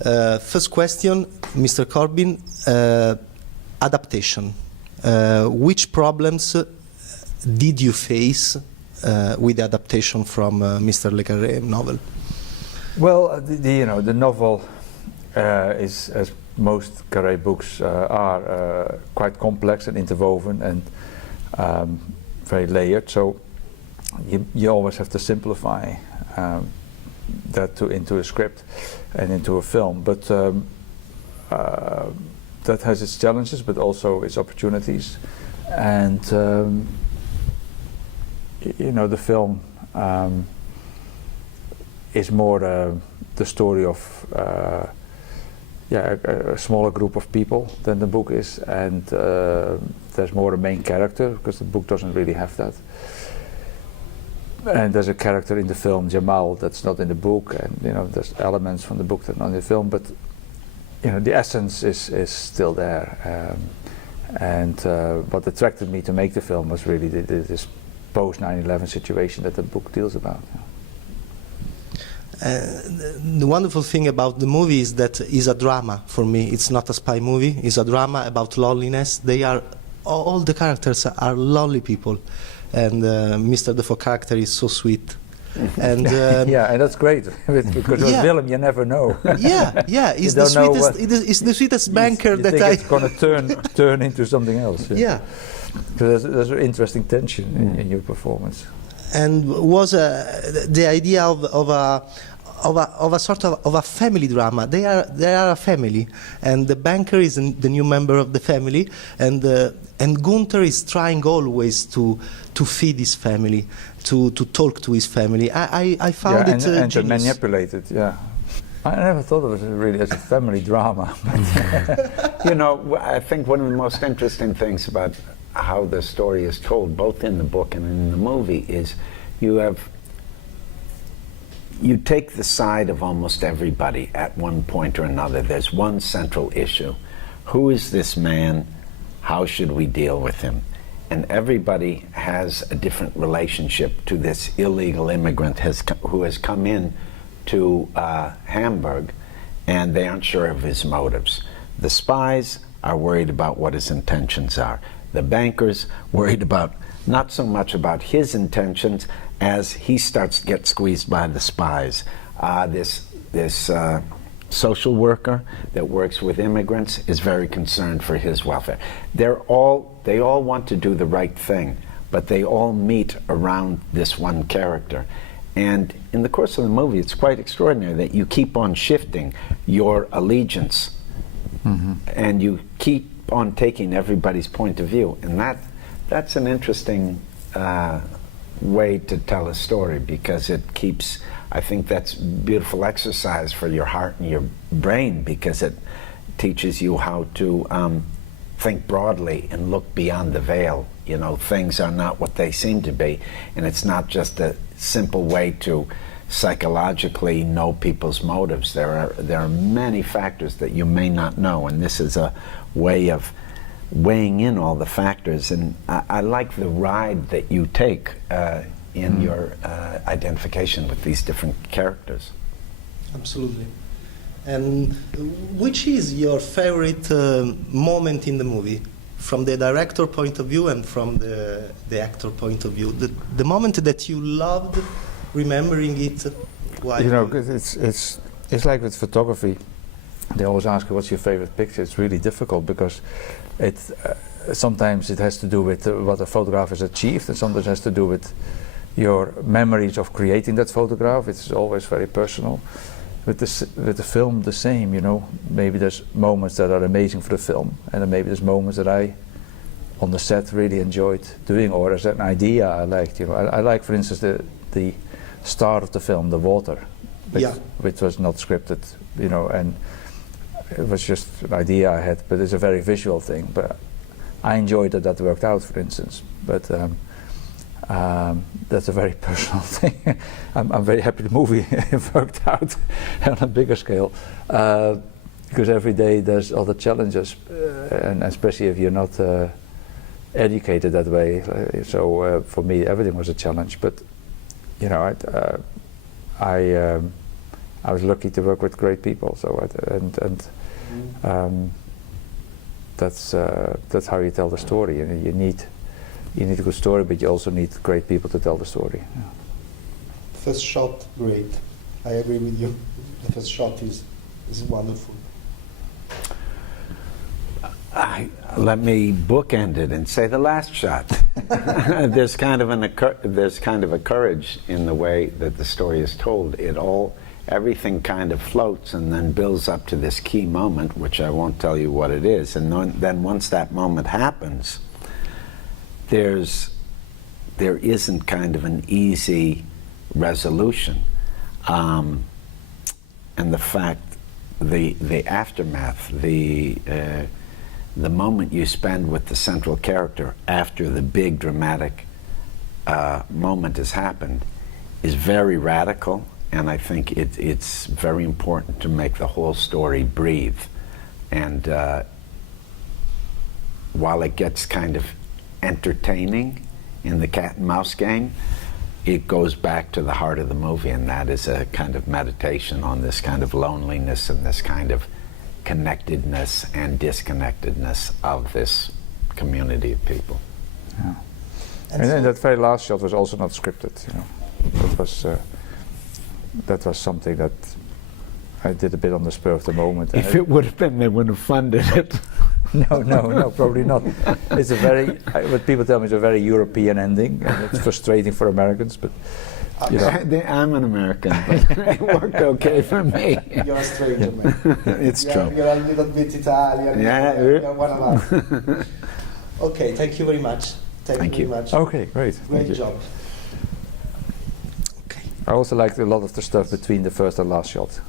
First question, Mr. Corbijn, adaptation. Which problems did you face with the adaptation from Mr. Le Carré novel? Well, the novel is, as most Carré books are, quite complex and interwoven and very layered. So you always have to simplify that into a script and into a film. But that has its challenges, but also its opportunities. And the film is more the story of a smaller group of people than the book is, and there's more a main character, because the book doesn't really have that. And there's a character in the film, Jamal, that's not in the book, and there's elements from the book that are not in the film, but the essence is still there. And what attracted me to make the film was really this post 9/11 situation that the book deals about. The wonderful thing about the movie is that it's a drama for me. It's not a spy movie. It's a drama about loneliness. All the characters are lonely people, and Mr. Dafoe character is so sweet. And yeah, and that's great because with Willem you never know. Yeah, he's the sweetest. It's the sweetest banker you that think it's going to turn into something else. Yeah. Because there's an interesting tension in your performance. And was the idea of a sort of a family drama. They are a family, and the banker is the new member of the family, and Gunther is trying always to feed his family, to talk to his family. I found it and genius. to manipulate it. Yeah, I never thought of it really as a family drama. I think one of the most interesting things about how the story is told, both in the book and in the movie, is you take the side of almost everybody at one point or another. There's one central issue. Who is this man? How should we deal with him? And everybody has a different relationship to this illegal immigrant who has come in to Hamburg, and they aren't sure of his motives. The spies are worried about what his intentions are. The bankers worried about not so much about his intentions as he starts to get squeezed by the spies. This social worker that works with immigrants is very concerned for his welfare. They all want to do the right thing, but they all meet around this one character. And in the course of the movie, it's quite extraordinary that you keep on shifting your allegiance, and you keep on taking everybody's point of view, and that's an interesting way to tell a story, because it keeps, I think that's beautiful exercise for your heart and your brain, because it teaches you how to think broadly and look beyond the veil. Things are not what they seem to be, and it's not just a simple way to psychologically know people's motives. There are many factors that you may not know, and this is a way of weighing in all the factors. And I like the ride that you take in your identification with these different characters. Absolutely. And which is your favorite moment in the movie, from the director point of view and from the actor point of view? The moment that you loved, remembering it? Why? It's like with photography. They always ask you what's your favorite picture. It's really difficult because sometimes it has to do with what a photograph has achieved, and sometimes it has to do with your memories of creating that photograph. It's always very personal. With the film, the same. Maybe there's moments that are amazing for the film, and then maybe there's moments that I, on the set, really enjoyed doing, or as an idea I liked. I like, for instance, the start of the film, the water, which was not scripted, and it was just an idea I had, but it's a very visual thing. But I enjoyed that worked out, for instance. But that's a very personal thing. I'm very happy the movie worked out on a bigger scale, because every day there's other challenges, and especially if you're not educated that way. So for me, everything was a challenge. But I was lucky to work with great people. So that's how you tell the story. And you need a good story, but you also need great people to tell the story. Yeah. First shot, great. I agree with you. The first shot is wonderful. Let me bookend it and say the last shot. There's kind of a courage in the way that the story is told. Everything kind of floats and then builds up to this key moment, which I won't tell you what it is. And then once that moment happens, there isn't kind of an easy resolution. And the fact, the aftermath, the moment you spend with the central character after the big dramatic moment has happened is very radical, and I think it's very important to make the whole story breathe. And while it gets kind of entertaining in the cat and mouse game, it goes back to the heart of the movie, and that is a kind of meditation on this kind of loneliness and this kind of connectedness and disconnectedness of this community of people. Yeah. And then that very last shot was also not scripted. That was something that I did a bit on the spur of the moment. If it would have been, they wouldn't have funded it. No, probably not. It's what people tell me is a very European ending, and it's frustrating for Americans, but I'm an American, but it worked okay for me. You're a stranger, man. It's true. You're a little bit Italian. Yeah. You're one of us. Okay, thank you very much. Thank you very much. Okay, great. Great job. Okay. I also liked a lot of the stuff between the first and last shot.